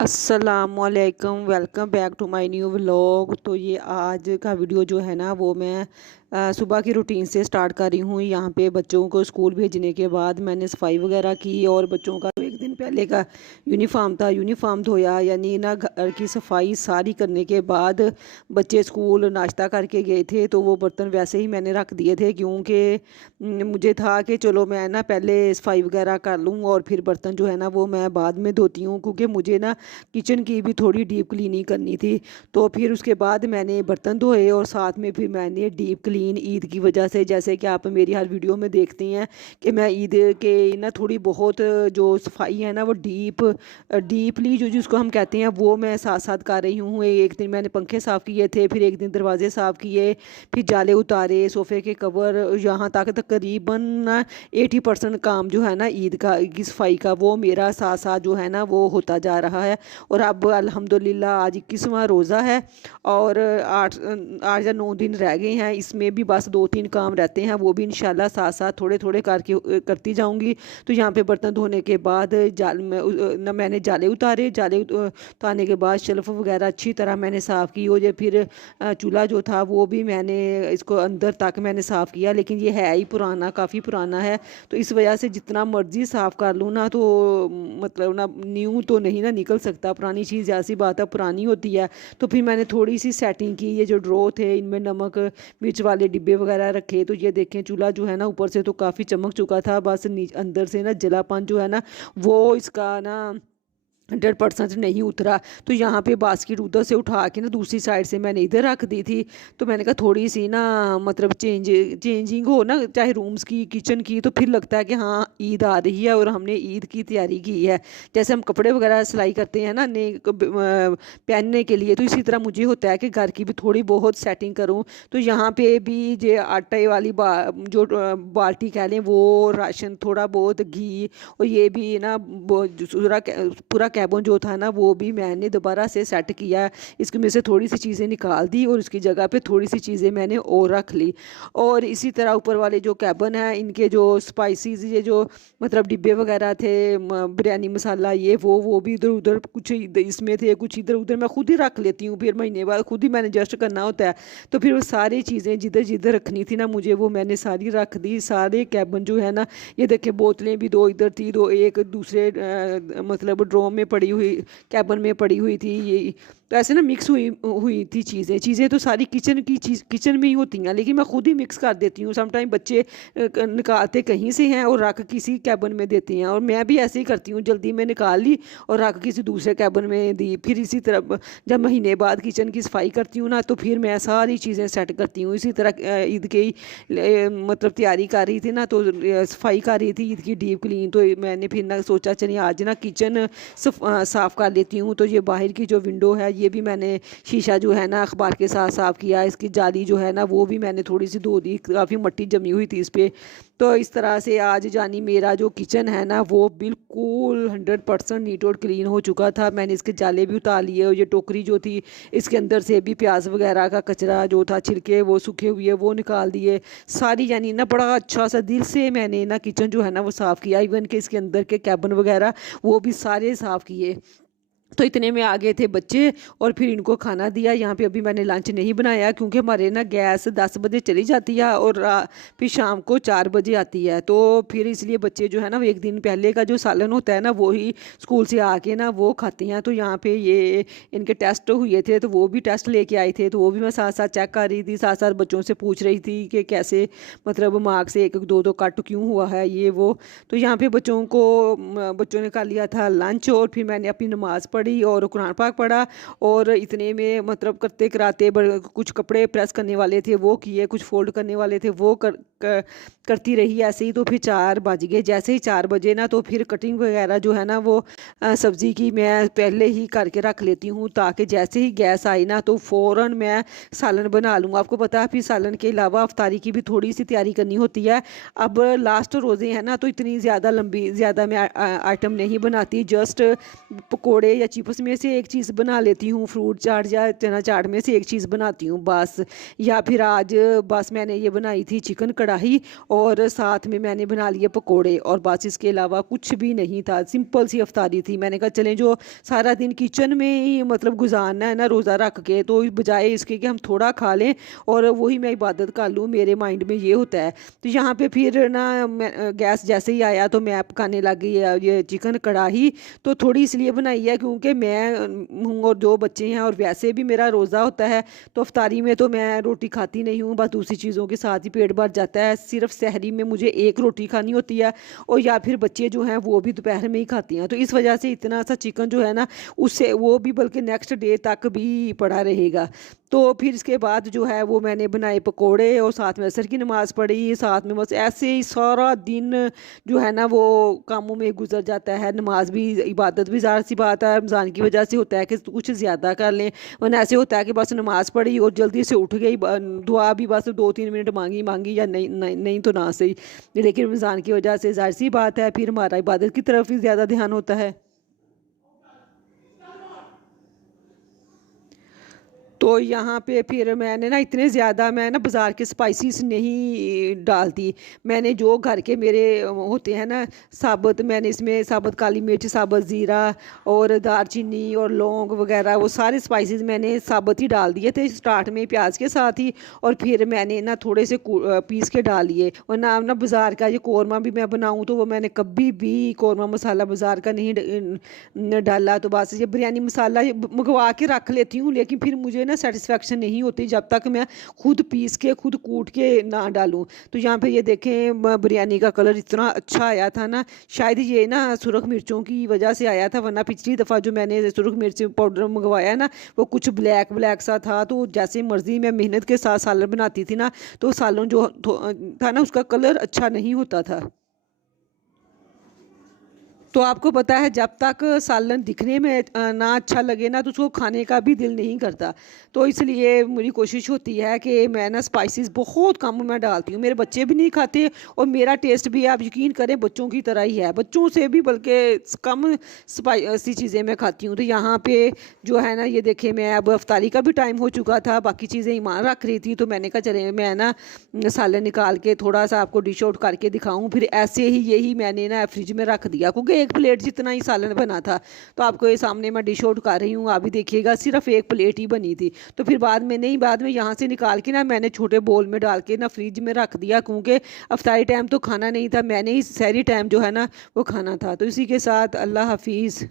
अस्सलामुअलैकुम, welcome back to my new vlog. तो ये आज का वीडियो जो है ना वो मैं सुबह की रूटीन से स्टार्ट कर रही हूँ। यहाँ पे बच्चों को स्कूल भेजने के बाद मैंने सफाई वगैरह की और बच्चों का एक दिन पहले का यूनिफॉर्म था, यूनिफॉर्म धोया। यानी ना घर की सफाई सारी करने के बाद बच्चे स्कूल नाश्ता करके गए थे तो वो बर्तन वैसे ही मैंने रख दिए थे, क्योंकि मुझे था कि चलो मैं ना पहले सफाई वगैरह कर लूँ और फिर बर्तन जो है ना वो मैं बाद में धोती हूँ, क्योंकि मुझे ना किचन की भी थोड़ी डीप क्लीनिंग करनी थी। तो फिर उसके बाद मैंने बर्तन धोए और साथ में फिर मैंने डीप क्लीन ईद की वजह से, जैसे कि आप मेरी हर वीडियो में देखते हैं कि मैं ईद के ना थोड़ी बहुत जो सफाई है ना वो डीपली जो जिसको हम कहते हैं वो मैं साथ साथ कर रही हूँ। एक दिन मैंने पंखे साफ़ किए थे, फिर एक दिन दरवाजे साफ़ किए, फिर जाले उतारे, सोफ़े के कवर, यहाँ तक तकरीबन 80% काम जो है ना ईद का की सफाई का वो मेरा साथ साथ जो है ना वो होता जा रहा है। और अब अल्हम्दुलिल्लाह आज 21वां रोज़ा है और 8 या 9 दिन रह गए हैं। इसमें भी बस 2-3 काम रहते हैं, वो भी इंशाल्लाह साथ साथ थोड़े थोड़े करके करती जाऊंगी। तो यहाँ पे बर्तन धोने के बाद मैंने जाले उतारे, उतारने के बाद शेल्फ वगैरह अच्छी तरह मैंने साफ़ की। और ये फिर चूल्हा जो था वो भी मैंने इसको अंदर तक मैंने साफ़ किया, लेकिन ये है ही पुराना, काफ़ी पुराना है। तो इस वजह से जितना मर्ज़ी साफ़ कर लूँ ना तो मतलब ना न्यू तो नहीं ना निकल सकता, पुरानी चीज़ ऐसी बात है पुरानी होती है। तो फिर मैंने थोड़ी सी सेटिंग की, ये जो ड्रॉ थे इनमें नमक मिर्च वाले डिब्बे वगैरह रखे। तो ये देखें चूल्हा जो है ना ऊपर से तो काफ़ी चमक चुका था, बस अंदर से ना जलापन जो है ना वो इसका ना 100% नहीं उतरा। तो यहाँ पे बास्केट उधर से उठा के ना दूसरी साइड से मैंने इधर रख दी थी। तो मैंने कहा थोड़ी सी ना मतलब चेंजिंग हो ना, चाहे रूम्स की किचन की, तो फिर लगता है कि हाँ ईद आ रही है और हमने ईद की तैयारी की है। जैसे हम कपड़े वगैरह सिलाई करते हैं ना पहनने के लिए, तो इसी तरह मुझे होता है कि घर की भी थोड़ी बहुत सेटिंग करूँ। तो यहाँ पे भी जो आटे वाली जो बाल्टी कह लें वो राशन, थोड़ा बहुत घी, और ये भी ना पूरा कैबन जो था ना वो भी मैंने दोबारा से सेट किया। इसकी में से थोड़ी सी चीज़ें निकाल दी और उसकी जगह पे थोड़ी सी चीज़ें मैंने और रख ली। और इसी तरह ऊपर वाले जो कैबन है इनके जो स्पाइसेस, ये जो मतलब डिब्बे वगैरह थे, बिरयानी मसाला, ये वो भी इधर उधर कुछ इसमें थे, कुछ इधर उधर मैं खुद ही रख लेती हूँ। फिर महीने बाद खुद ही मैंने एडजस्ट करना होता है। तो फिर वो सारी चीज़ें जिधर जिधर रखनी थी ना मुझे, वो मैंने सारी रख दी। सारे कैबन जो है ना, ये देखिए बोतलें भी 2 इधर थी, 2 एक दूसरे मतलब ड्रॉ में पड़ी हुई, कैबिन में पड़ी हुई थी। ये तो ऐसे ना मिक्स हुई हुई थी चीज़ें तो सारी किचन में ही होती हैं, लेकिन मैं खुद ही मिक्स कर देती हूँ। समटाइम बच्चे निकालते कहीं से हैं और रख किसी कैबिन में देते हैं, और मैं भी ऐसे ही करती हूँ, जल्दी में निकाल ली और रख किसी दूसरे कैबिन में दी। फिर इसी तरह जब महीने बाद किचन की सफाई करती हूँ ना तो फिर मैं सारी चीज़ें सेट करती हूँ। इसी तरह ईद की मतलब तैयारी कर रही थी ना, तो सफाई कर रही थी ईद की डीप क्लीन। तो मैंने फिर ना सोचा चलिए आज ना किचन साफ़ कर लेती हूँ। तो ये बाहर की जो विंडो है ये भी मैंने शीशा जो है ना अखबार के साथ साफ़ किया। इसकी जाली जो है ना वो भी मैंने थोड़ी सी धो दी, काफ़ी मिट्टी जमी हुई थी इस पर। तो इस तरह से आज जानी मेरा जो किचन है ना वो बिल्कुल 100% नीट और क्लीन हो चुका था। मैंने इसके जाले भी उतार लिए और ये टोकरी जो थी इसके अंदर से भी प्याज वगैरह का कचरा जो था, छिलके वो सूखे हुए वो निकाल दिए सारी। यानी ना बड़ा अच्छा सा दिल से मैंने ना किचन जो है ना वो साफ़ किया। इवन के इसके अंदर के कैबिन वगैरह वो भी सारे साफ़ किए। तो इतने में आ गए थे बच्चे और फिर इनको खाना दिया। यहाँ पे अभी मैंने लंच नहीं बनाया, क्योंकि हमारे ना गैस 10 बजे चली जाती है और फिर शाम को 4 बजे आती है। तो फिर इसलिए बच्चे जो है ना वो एक दिन पहले का जो सालन होता है ना वो ही स्कूल से आके ना वो खाते हैं। तो यहाँ पे ये इनके टेस्ट हुए थे तो वो भी टेस्ट लेके आए थे, तो वो भी मैं साथ साथ चेक कर रही थी, साथ साथ बच्चों से पूछ रही थी कि कैसे मतलब मार्क्स से 1-2 कट क्यों हुआ है ये वो। तो यहाँ पे बच्चों ने कर लिया था लंच और फिर मैंने अपनी नमाज़ पढ़ी और कुरान पाक पढ़ा। और इतने में मतलब करते कराते कुछ कपड़े प्रेस करने वाले थे वो किए, कुछ फोल्ड करने वाले थे वो करती रही ऐसे ही। तो फिर 4 बज गए। जैसे ही 4 बजे ना तो फिर कटिंग वगैरह जो है ना वो सब्ज़ी की मैं पहले ही करके रख लेती हूँ, ताकि जैसे ही गैस आई ना तो फ़ौरन मैं सालन बना लूँ। आपको पता है फिर सालन के अलावा अफ्तारी की भी थोड़ी सी तैयारी करनी होती है। अब लास्ट रोज़े हैं ना तो इतनी ज़्यादा मैं आइटम नहीं बनाती, जस्ट पकोड़े या चिप्स में से एक चीज़ बना लेती हूँ, फ्रूट चाट या चना चाट में से एक चीज़ बनाती हूँ बस। या फिर आज बस मैंने ये बनाई थी चिकन कढ़ाई। कढ़ाई और साथ में मैंने बना लिए पकोड़े और बस इसके अलावा कुछ भी नहीं था। सिंपल सी अफ्तारी थी। मैंने कहा चलें जो सारा दिन किचन में ही मतलब गुजारना है ना रोज़ा रख के, तो बजाय इसके कि हम थोड़ा खा लें और वही मैं इबादत कर लूँ, मेरे माइंड में ये होता है। तो यहाँ पे फिर ना गैस जैसे ही आया तो मैं पकाने लग गई ये चिकन कढ़ाई। तो थोड़ी इसलिए बनाई है क्योंकि मैं हूँ और 2 बच्चे हैं और वैसे भी मेरा रोज़ा होता है, तो अफ्तारी में तो मैं रोटी खाती नहीं हूँ, बस दूसरी चीज़ों के साथ ही पेट भर जाता है। सिर्फ सहरी में मुझे 1 रोटी खानी होती है और या फिर बच्चे जो हैं वो भी दोपहर में ही खाती हैं। तो इस वजह से इतना सा चिकन जो है ना उससे वो भी बल्कि नेक्स्ट डे तक भी पड़ा रहेगा। तो फिर इसके बाद जो है वो मैंने बनाए पकोड़े और साथ में असर की नमाज़ पढ़ी, साथ में बस ऐसे ही सारा दिन जो है ना वो कामों में गुजर जाता है। नमाज भी, इबादत भी ज़ाहिर सी बात है रमज़ान की वजह से होता है कि कुछ ज़्यादा कर लें, वरना ऐसे होता है कि बस नमाज़ पढ़ी और जल्दी से उठ गई, दुआ भी बस 2-3 मिनट मांगी मांगी या नहीं नहीं नहीं तो ना सही। लेकिन रमज़ान की वजह से ज़ाहिर सी बात है फिर हमारा इबादत की तरफ ही ज़्यादा ध्यान होता है। तो यहाँ पे फिर मैंने ना इतने ज़्यादा मैं ना बाज़ार के स्पाइसेस नहीं डालती। मैंने जो घर के मेरे होते हैं ना साबुत, मैंने इसमें साबुत काली मिर्च, साबुत ज़ीरा और दालचीनी और लौंग वगैरह वो सारे स्पाइसेस मैंने साबुत ही डाल दिए थे स्टार्ट में प्याज के साथ ही। और फिर मैंने ना थोड़े से पीस के डाल लिए। और ना बाज़ार का ये कौरमा भी मैं बनाऊँ तो वो मैंने कभी भी कौरमा मसाला बाज़ार का नहीं डाला। तो बस ये बिरयानी मसाला मंगवा के रख लेती हूँ, लेकिन फिर मुझे ना सेटिस्फेक्शन नहीं होती जब तक मैं खुद पीस के खुद कूट के ना डालूं। तो यहाँ पे ये देखें बिरयानी का कलर इतना अच्छा आया था ना, शायद ये ना सुरख मिर्चों की वजह से आया था, वरना पिछली दफ़ा जो मैंने सुरख मिर्च पाउडर मंगवाया ना वो कुछ ब्लैक ब्लैक सा था। तो जैसे मर्ज़ी मैं मेहनत के साथ सालन बनाती थी ना तो सालन जो था ना उसका कलर अच्छा नहीं होता था। तो आपको पता है जब तक सालन दिखने में ना अच्छा लगे ना तो उसको खाने का भी दिल नहीं करता। तो इसलिए मेरी कोशिश होती है कि मैं ना स्पाइसेस बहुत कम मैं डालती हूँ। मेरे बच्चे भी नहीं खाते और मेरा टेस्ट भी आप यकीन करें बच्चों की तरह ही है, बच्चों से भी बल्कि कम स्पाइसी चीज़ें मैं खाती हूँ। तो यहाँ पे जो है ना ये देखें मैं अब अफ्तारी का भी टाइम हो चुका था, बाकी चीज़ें ईमान रख रही थी, तो मैंने कहा चले मैं ना सालन निकाल के थोड़ा सा आपको डिश आउट करके दिखाऊँ। फिर ऐसे ही यही मैंने ना फ्रिज में रख दिया क्योंकि 1 प्लेट जितना ही सालन बना था। तो आपको ये सामने मैं डिश आउट कर रही हूँ, आप भी देखिएगा सिर्फ 1 प्लेट ही बनी थी। तो फिर बाद में यहाँ से निकाल के ना मैंने छोटे बोल में डाल के ना फ्रिज में रख दिया क्योंकि अफ्तारी टाइम तो खाना नहीं था, मैंने ही सहरी टाइम जो है ना वो खाना था। तो इसी के साथ अल्लाह हाफिज़।